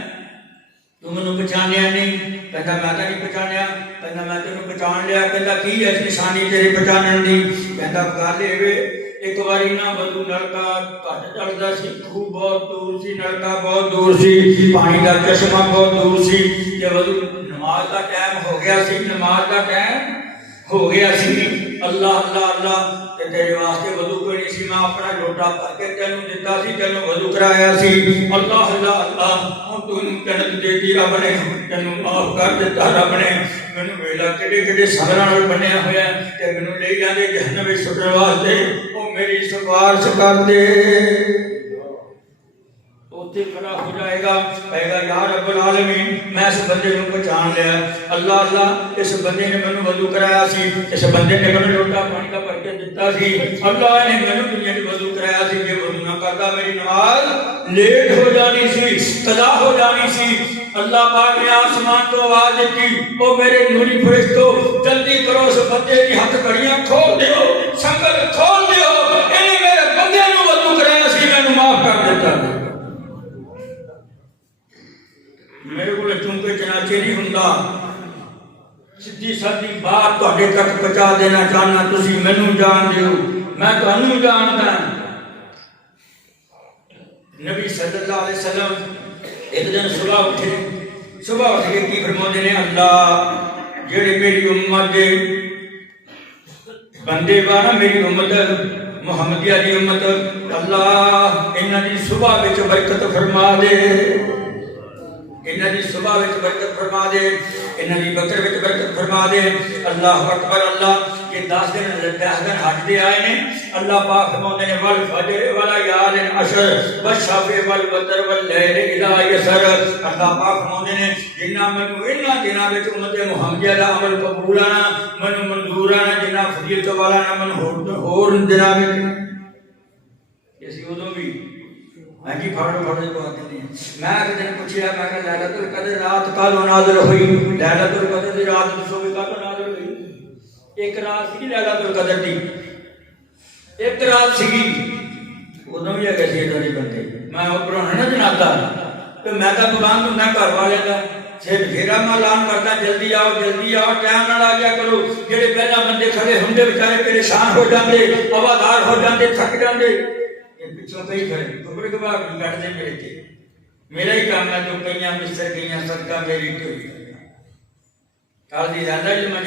تو منو پہچانیا نہیں کہنا میں تو نہیں پہچانیا کہنا میں تینوں پہچان لیا کہنا کی ہے نشانی تیرے پہچانن دی کہنا گل اے ایک باری نہ وضو نلکا گھٹ چلدا سی خوہ بہت دور سی نلکا بہت دور سی پانی دا چشمہ بہت دور سی تے وضو نماز دا ٹائم ہو گیا سی نماز دا ٹائم ہو گیا سی اللہ اللہ اللہ تے تیرے واسطے وضو کوئی نہیں سی میں اپنا لوٹا بھر کے تینوں دتا سی تینوں وضو کرایا سی اللہ اللہ اللہ ہن تو جنت دیتی رب نے تینوں معاف کر دتا رب نے مینوں ویلا کڈے کڈے صبراں نال بنیا ہویا تے مینوں لے جاندے جہنم وچ سٹن واسطے او میری سفارش کر دے اوتھے کھڑا ہو جائے گا کہے گا یا رب العالمین میں اس بندے کو پہچان لیا اللہ اللہ اس بندے نے مینوں وضو کرایا سی اس بندے نے مینوں لوٹا پانی کا بھر کے دتا سی اللہ نے مینوں دنیا وچ وضو کرایا سی جے وضو نہ کردا میری نماز لیٹ ہو جانی سی قضا ہو جانی سی اللہ پاک نے آسمان تو آواز دیتی او میرے نوری فرشتو جلدی کرو اس بندے دی ہتھ کڑیاں کھول دیو سنگل کھول دیو اینے میرے بندے نوں وضو کرایا سی مینوں معاف کر دیتا میرے کو چونکہ چنانچہ نہیں ہوندا سیدھی سادی بات تہاڈے تک پہنچا دینا چاہنا تسی مینوں جان دیو میں تانوں جاندا نبی صلی اللہ علیہ وسلم ایک دن صبح اٹھ کے کی فرماتے ہیں اللہ جڑے میری امت دے بندے بانا میری امت محمدیہ دی امت اللہ انہاں دی صبح وچ برکت فرما دے انہاں دی صبح وچ برکت فرما دے انہاں دی بکر وچ برکت فرما دے اللہ اکبر اللہ یہ 10 دن حج دے آئے نے اللہ پاک فرماتے ہیں والفجر وليال عشر والشفع والوتر والليل اذا يسر اللہ پاک فرماتے ہیں جنہ منو انہاں دناں وچ امت محمدیہ دا عمل قبول آنا منو منظور آنا جنہ فضیلت والا نہ من ہور دناں وچ اسی ادوں بھی ہاں جی پھاڑو کو آتے ہیں میں ایک دن پوچھیا میں کہ لیلۃ القدر رات کالوں نازل ہوئی لیلۃ القدر دی رات دسو بھی کالوں نازل ہوئی ایک رات سی لیلۃ القدر دی ایک رات سی ادوں بھی اگے سی ادھر بندے میں اوپروں نہ جناتا تو میں تو پابند ہوں گھر والے کا پھر میں اعلان کرتا جلدی آؤ ٹائم نہ آ جا کرو جہے پہلا بندے کھڑے ہوں بیچارے پریشان ہو جاندے ہوادار ہو جاندے تھک جاندے پچھوں کئی کھڑے ٹکڑے کباب بھی کٹ دے میرے تے میرا ہی کام ہے جو کئیاں مستر گئیاں صدقہ میری ٹوئی کال دی زیادہ جو میں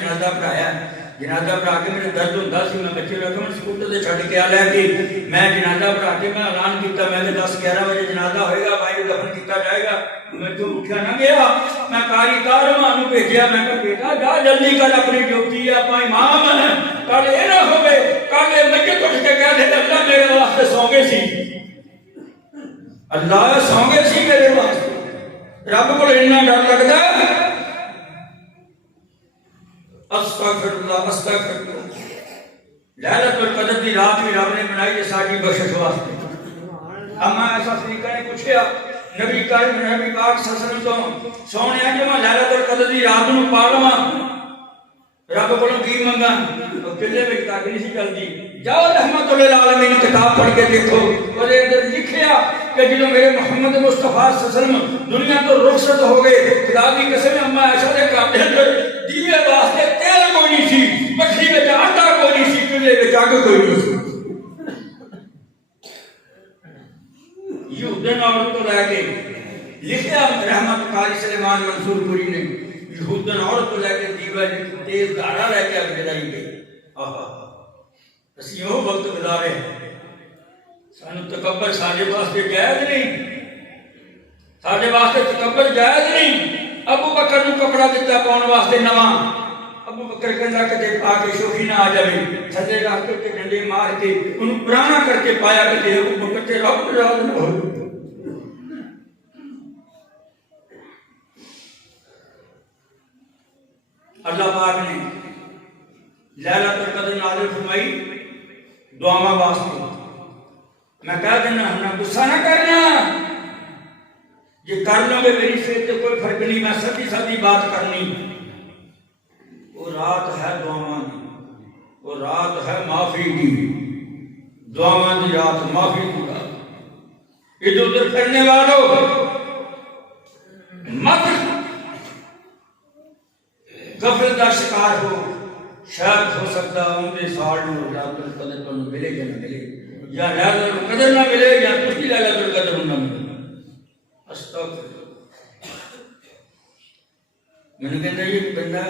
جنازہ پڑھا کے میرے درد ہوندا سی میں بچے لوگ میں سکوٹر تے چھڈ کے آ لے کے میں جنازہ پڑھا کے میں اعلان کیتا میں کہ 10-11 بجے جنازہ ہوئے گا بھائی دفن کیتا جائے گا میں تو اٹھا نہ گیا میں قاری کارواں نوں بھیجیا میں کہ بیٹا جا جلدی کر اپنی ڈیوٹی ہے اپنا امام ہے کل اے نہ ہوے کل مسجد اٹھ کے کہہ دے اللہ میرے واسطے سو گئے سی اللہ سو گئے سی میرے واسطے رب کو اتنا ڈر لگدا استغفر اللہ لیلۃ القدر دی رات بھی رب نے بنائی ہے ساری بخشش واسطے اما ایسا طریقہ نے پوچھیا نبی کریم نبی پاک صلی اللہ علیہ وسلم تو سونے جو میں لیلۃ القدر دی رات نوں پا لواں رب کولوں کی منگاں او قلعے وچ تاک نہیں سی چلدی جاؤ رحمت للعالمین کتاب پڑھ کے دیکھو اودے اندر لکھیا کہ جدوں میرے محمد مصطفیٰ صلی اللہ علیہ وسلم دنیا تو رخصت ہو گئے خدا دی قسم اما عائشہ دے گھر دے اندر دیوے واسطے تیل کوئی نہیں سی پکھی وچ آٹا کوئی نہیں سی قلعے وچ اگ کوئی نہیں سی یہودن عورت تو لے کے لکھیا رحمت قاری سلیمان منصور پوری نے یہودن عورت تو لے کے دیوے تیز دھاڑا لے کے اگ جلائی گئی اسی وہ وقت گزارے سانو تکبر ساڈے واسطے جائز نہیں ساڈے واسطے تکبر جائز نہیں ابو بکر نوں کپڑا دتا پاؤن واسطے نواں ابو بکر کہندا کہ پا کے شوخی نہ آ جائے تھلے رکھ کے ڈنڈے مار کے انہوں پرانا کر کے پایا کہ ابو بکر تے رب ناراض نہ ہو اللہ پاک نے لیلۃ القدر نازل فرمائی دعاواں واسطے میں کہہ دینا ہن غصہ نہ کرنا جی کر لو گے میری سے تو کوئی فرق نہیں، میں سچی سچی بات کرنی. وہ رات ہے دعاواں دی، وہ رات ہے معافی کی، دعاواں دی رات، معافی کی رات. ادھر ادھر پھرنے والوں مت غفلت کا شکار ہو. شاید ہو سکتا ان کے سال میں رات القدر تمہیں ملے یا نہ ملے، یا رات القدر نہ ملے یا تھی رات القدر نہ ملے. استغفر. میں نے کہتا یہ بندہ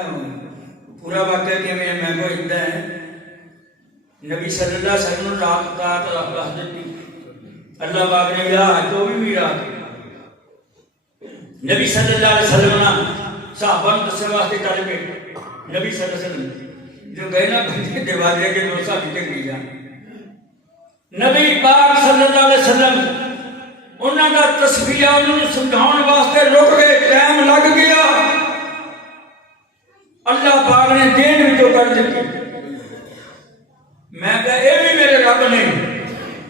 پورا واقعہ کہ میں کو اتنا ہے نبی صلی اللہ علیہ وسلم رات کا حضرت اللہ پاک نے کہا تو بھی رات نبی صلی اللہ علیہ وسلم صحابہ نے دسے واسطے چل پے. نبی صلی اللہ علیہ وسلم جو گئے نا بندے دیوالے کے دو سال تک نہیں جان. نبی پاک صلی اللہ علیہ وسلم انہاں دا تسبیح انہوں نے سمجھاؤن واسطے رک گئے، ٹائم لگ گیا. اللہ پاک نے دین بھی تو کر دیتی. میں کہا اے بھی میرے رب نے،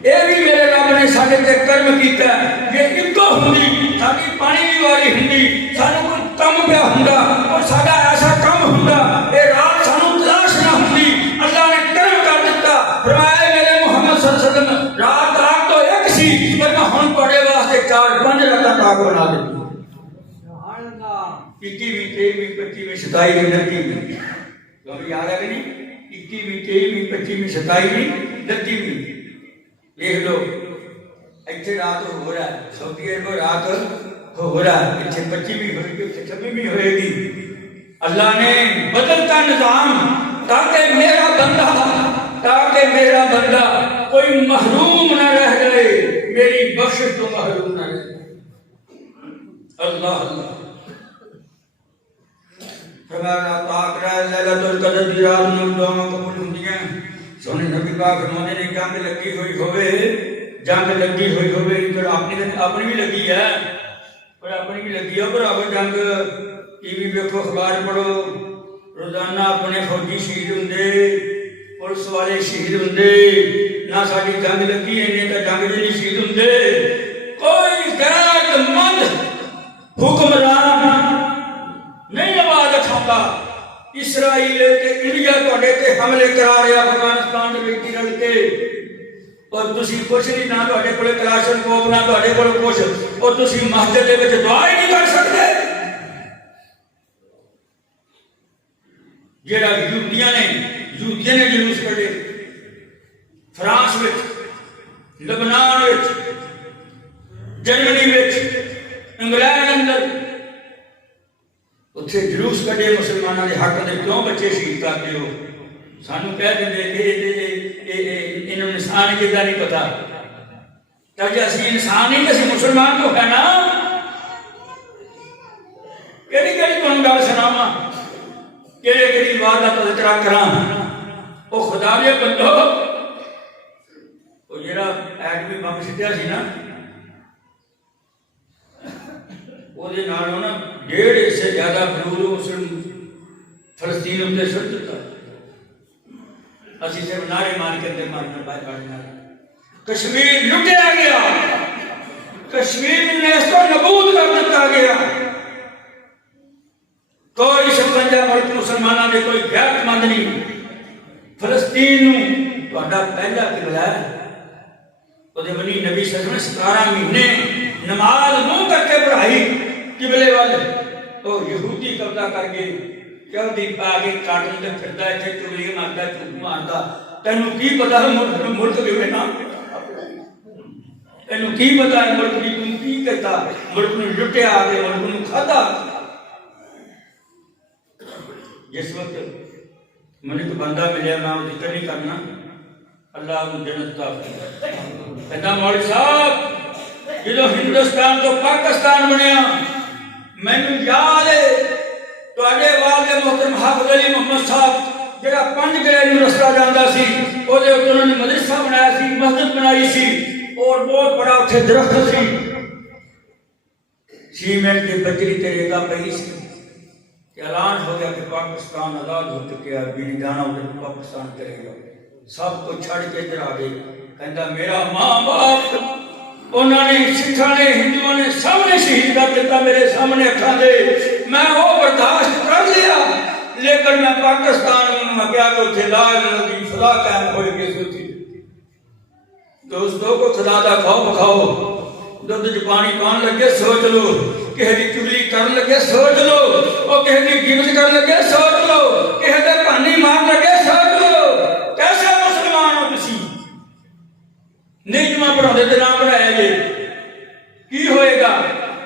اے بھی میرے رب نے ساڈے تے کرم کیتا ہے. یہ اکو ہوندی ساڈی پانی دی واری ہوندی، سانوں کوئی کم پیا ہوندا اور ساڈا ایسا کم ہوندا اے رات سانوں تلاش نہ ہوندی. اللہ نے کرم کر دیتا. فرمایا میرے محمد صلی اللہ علیہ وسلم رات رات تو ایک سی پر میں ہن تواڈے واسطے 4-5 رکعت بنا دیتی. سبحان اللہ. 21 23 25 27 29 کبھی یاد ہے کہ نہیں؟ 21 23 25 27 29 دیکھ لو. ایتھے رات ہو رہا ہے، سعودی عرب میں رات ہو رہا ہے، ایتھے 25 بھی ہوئے گی، 26 بھی ہوئے گی. اللہ نے بدلتا نظام تاکہ میرا بندہ کوئی محروم نہ رہ جائے، میری بخشش تو محروم نہ رہ جائے. اللہ اللہ. فرمایا پاک رہا لیلۃ القدر دی رات نوں دعاواں قبول ہوندیاں. سونے نبی پاک فرماتے نے جنگ لگی ہوئی ہوئے، جنگ لگی ہوئی ہوئے پھر اپنی بھی لگی ہے، پر اپنی بھی لگی ہے، پر اب جنگ ٹی وی دیکھو، اخبار پڑھو، روزانہ اپنے فوجی شہید ہوندے، پولیس والے شہید ہوندے. نہ ساڈی جنگ لگی ہے نہیں تو جنگ نہیں شہید ہوندے. کوئی غیرت مند حکمران نہیں آواز اٹھاتا. اسرائیل تے انڈیا تواڈے تے حملے کرا رہے افغانستان دے وچ رل کے، اور تسی کچھ نہیں، نہ تواڈے کول کلاشن کوف، نہ تواڈے کول کچھ، اور تسی مسجد دے وچ دعا ہی نہیں کر سکتے. جیڑا یہودیاں نے جلوس کڈے فرانس وچ، لبنان وچ، جرمنی وچ، انگلینڈ اندر اتھے جلوس کڈے مسلمانوں کے حق دے کیوں بچے شہید کرتے ہو؟ سانو کہہ دیں کہ انہوں نے انسان کی نہیں پتا. تب جی اسی انسان ہی اسی مسلمان تو ہے نا. کہڑی تمہیں گل سناواں، کہڑی بات کا تذکرہ کراں. وہ خدا دے بندو، وہ جڑا ایٹمی بم سٹیا سی نا، وہ دے نال نا 1.5 سے زیادہ بلور مسلم فلسطین اتنے سٹ دیتا. اسی صرف نعرے مار کے اندر مارنا باہر پڑنا. کشمیر لٹیا گیا، کشمیر میں اس کو نبود کر دیتا گیا. کوئی 56 ملک مسلمانوں نے کوئی غیرت مند نہیں. فلسطین نو تہاڈا پہلا قبلہ ہے. وہ بنی نبی صلی اللہ علیہ وسلم 17 مہینے نماز منہ کر کے پڑھائی قبلے والے. وہ یہودی قبضہ کر کے کیوں دی آگے کاٹن تے پھردا ہے، چگلی ماردا، چوک ماردا. تینوں کی پتا ملک کے نام، تینوں کی پتا ہے ملک کی تم کی کہتا؟ ملک نو لٹیا آگے، ملک نو کھادا. جس وقت مجھے تو بندہ ملیا، میں وہ ذکر نہیں کرنا، اللہ کو جنت کا کہتا مولوی صاحب جدو ہندوستان تو پاکستان بنیا، میں نے یاد ہے تواڈے والد محترم حافظ علی محمد صاحب جڑا 5 گرے نو رستہ جاندا سی، او دے اوتے انہوں نے مدرسہ بنایا سی، مسجد بنائی سی، اور بہت بڑا اتنے درخت سی. سیمنٹ کی بجری تے ریتا پئی سی. اعلان ہو گیا کہ پاکستان آزاد ہو چکے ہیں، بیوی جانا ادھر پاکستان کرے گا. سب کو چھڑ کے ادھر آ گئے. کہتا میرا ماں باپ انہوں نے سکھاں نے ہندوؤں نے سب نے شہید کر دیتا میرے سامنے اکھاں دے میں وہ برداشت کر لیا لیکن میں پاکستان میں گیا تو تھے لا الہ الا خدا قائم ہوئے گے سوچی دوستوں کو خدا دا کھاؤ بکھاؤ دودھ جو پانی پان لگے سوچ لو کہہ دی چگلی کرن لگے سوچ لو اور کہہ دی گمج کرن لگے سوچ لو کہہ دی پانی مار لگے سوچ لو کیسے مسلمان ہو تسی نہیں جمع پڑھا دیتے نام پڑھایا یہ کی ہوئے گا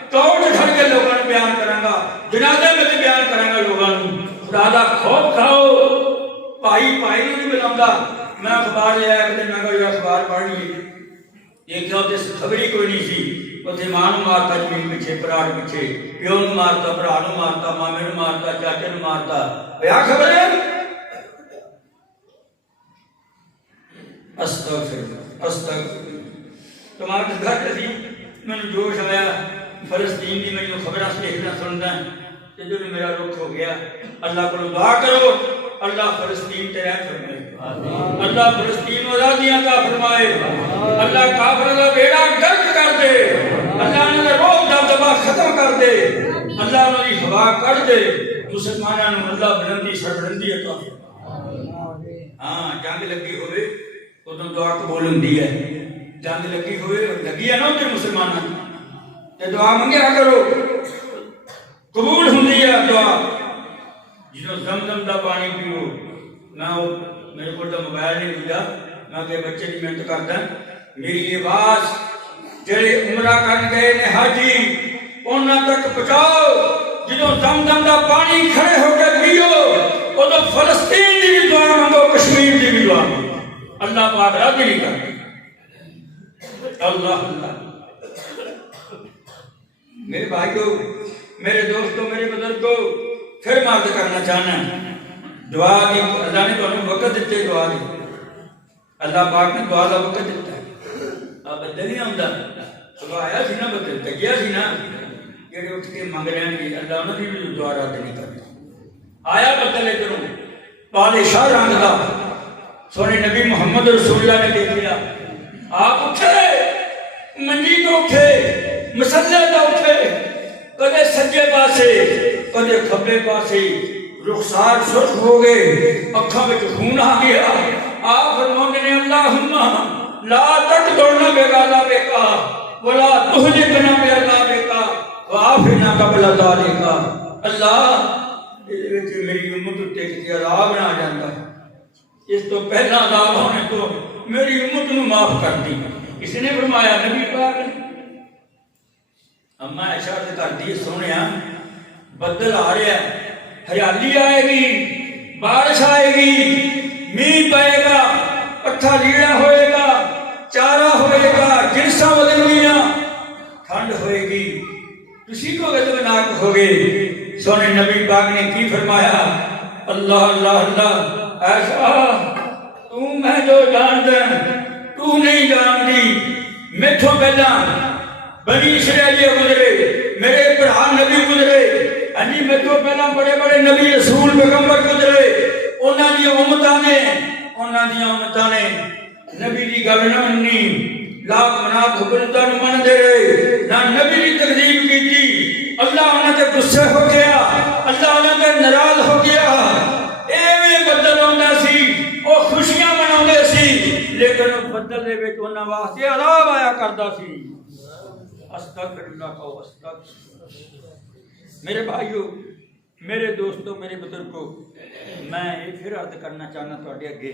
توڑ کھڑ کے لوگوں نے بیان کریں گا جنازے میں بھی بیان کریں گا لوگوں نے خدا دا خوف کھاؤ بھائی نہیں ملاؤں گا میں اخبار لے آیا کہ میں کہا یہ اخبار پڑھ لیے یہ کیا ہوتے خبری کوئی نہیں سی وہ تھے ماں مارتا زمین پیچھے پراڑ پیچھے پیو مارتا پراڑ مارتا مامے مارتا چاچے مارتا کیا خبر ہے استغفر تمہارے گھر تھی میں نے جوش آیا فلسطین کی میں خبریں دیکھنا سنتا ہے کہ جو میرا رخ ہو گیا اللہ کو دعا کرو اللہ فلسطین تے رحم فرمائے اللہ فلسطین آزادیاں کا فرمائے اللہ کافر کا بیڑا گرک کر دے اللہ نے روح دبدبا ختم کر دے اللہ نے ہوا کر دے مسلمانوں نے اللہ بلندی سربلندی عطا ہاں جنگ لگی ہوئے ادھر دعا قبول ہوندی ہے جنگ لگی ہوئے لگی ہے نا ادھر مسلمانوں تے دعا منگیا کرو قبول ہوندی ہے دعا جنہوں زمزم دا پانی پیو میں میرے کو تو موبائل نہیں ملا میں کہ بچے کی محنت کرتا میری آواز جڑے عمرہ کر گئے نے حاجی انہاں تک پہنچاؤ جنہوں زمزم دا پانی کھڑے ہو کے پیو وہ تو فلسطین دی بھی دعا مانگو کشمیر دی بھی دعا مانگو اللہ پاک راضی نہیں کرتا اللہ میرے بھائیو میرے دوستوں میرے بزرگوں پھر میں عرض کرنا چاہنا دعا کی اللہ نے تو وقت دیتے دعا دی اللہ پاک نے دعا کا وقت دیتا ہے آپ بدل نہیں آتا صبح آیا سی نا بدل تگیا سی نا کہ اٹھ کے منگ رہے ہیں اللہ انہوں نے بھی دعا رات نہیں کرتا آیا بدل ادھروں پالے شاہ رنگ کا سونے نبی محمد رسول اللہ نے دیکھ لیا آپ اٹھے منجی تو اٹھے مسلح تو اٹھے کدے سجے پاسے کدے کھبے پاسے رخسار سرخ ہو گئے اکھاں وچ خون آ گیا آپ فرماتے ہیں اللہم لا تقدرنا بعذابک ولا تهلكنا بعذابک وعافنا قبل ذلك اللہ اس وچ میری امت تے کسی عذاب نہ آ جاندا اس تو پہلا عذاب ہونے تو میری امت نو معاف کر دی کس نے فرمایا نبی پاک نے اما اشارت کر دی سونیا بدل آ رہا ہے ہریالی آئے گی بارش آئے گی میہ پائے گا پٹھا لیڑا ہوئے گا چارہ ہوئے گا جنساں بدل گیا ٹھنڈ ہوئے گی کسی کو غضبناک ہوگے سونے نبی پاک نے کی فرمایا اللہ اللہ اللہ ایسا تو میں جو جانتا تو نہیں جانتی میٹھوں پہلا بنی اسرائیل گزرے میرے برہا نبی گزرے انہی میں تو پہلا بڑے بڑے نبی رسول پیغمبر گزرے انہاں دی امتاں نے نبی دی گل نہ مننی لاکھ منات حکمتاں نو من دے رہے نہ نبی دی تکذیب کیتی اللہ انہاں تے غصے ہو گیا اللہ انہاں تے ناراض ہو گیا ایویں بدل ہوندا سی او خوشیاں مناوندے سی لیکن بدل دے وچ انہاں واسطے عذاب آیا کردا سی استغفر اللہ کو استغفر میرے بھائیو میرے دوستوں میرے بزرگوں میں یہ پھر عرض کرنا چاہنا تھوڑے اگے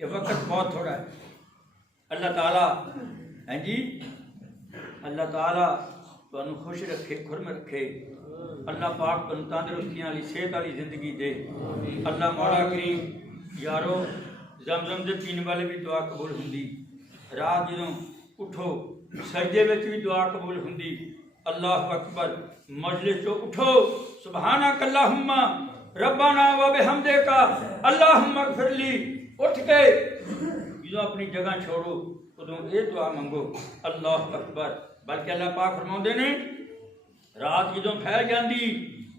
کہ وقت بہت تھوڑا ہے اللہ تعالیٰ ہیں جی اللہ تعالیٰ تمہیں خوش رکھے خرم رکھے اللہ پاک تمہیں تندرستیاں والی صحت والی زندگی دے اللہ مولا کریم یارو زمزم دے پینے والے بھی دعا قبول ہوندی رات جدوں اٹھو سجدے وچ بھی دعا قبول ہوندی اللہ اکبر مجلس تو اٹھو سبحانک اللہم ربنا و بحمدک اللہم اغفر لی اٹھ کے جو اپنی جگہ چھوڑو تو یہ دعا منگو اللہ اکبر بلکہ اللہ پاک فرماؤندے نے رات جدوں پھیل جاندی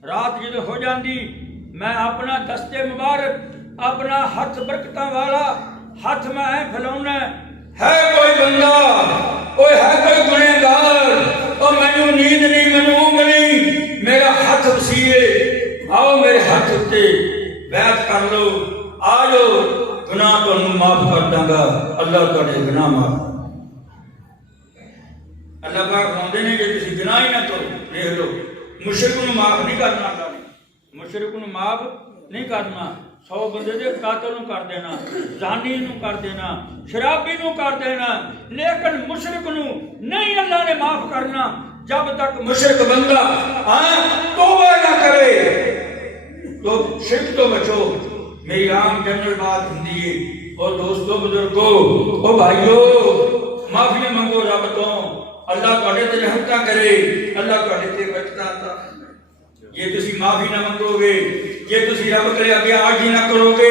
رات جدوں ہو جاندی میں اپنا دست مبارک اپنا ہاتھ برکتاں والا ہاتھ میں پھیلاؤنا ہے کوئی بندہ اوے ہے کوئی گنہگار او مینوں نیند نہیں مینوں اونگ نہیں میرا ہاتھ وسیلے آؤ میرے ہاتھ اتے بیعت کر لو آ جاؤ گناہ تمہیں معاف کر دوں گا اللہ تھوڑے گناہ معاف اللہ پاک فرماتے ہیں کہ تسی گناہ ہی نہ کرو دیکھ لو مشرک نو معاف نہیں کرنا مشرک نو معاف نہیں کرنا 100 بندے دے قاتل نو کر دینا زانی نو کر دینا شرابی نو کر دینا لیکن مشرک نو نہیں اللہ نے معاف کرنا جب تک مشرک بندہ توبہ نہ کرے تو شرک تو بچو میری عام جنرل بات ہوندی ہے اور دوستو بزرگو او بھائیو معافی منگو رب تو اللہ تواڈے تے رحمتاں کرے اللہ تواڈے تے بچتا عطا یہ تسی معافی نہ منگو گے یہ تسی رب کے اگے عاجزی نہ کرو گے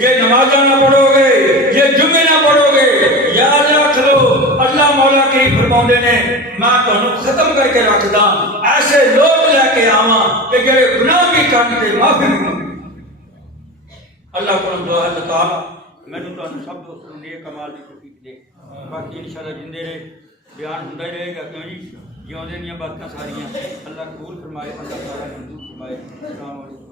یہ نمازاں نہ پڑھو گے یہ جمعے نہ پڑھو گے یاد رکھ لو اللہ مولا کریم فرماندے نے میں تانوں ختم کر کے رکھدا ایسے لوگ لے کے آواں کہ جڑے گناہ بھی کرن تے معافی بھی منگن اللہ کو دعا اللہ تعالی مینوں تانوں سب دوستوں نیک کمال دی توفیق دے باقی انشاءاللہ جندے رہے بیان ہوندا ہی رہے گا کیوں جی جیوندے دیاں باتاں ساریاں اللہ قبول فرمائے اللہ تعالی منظور فرمائے السلام علیکم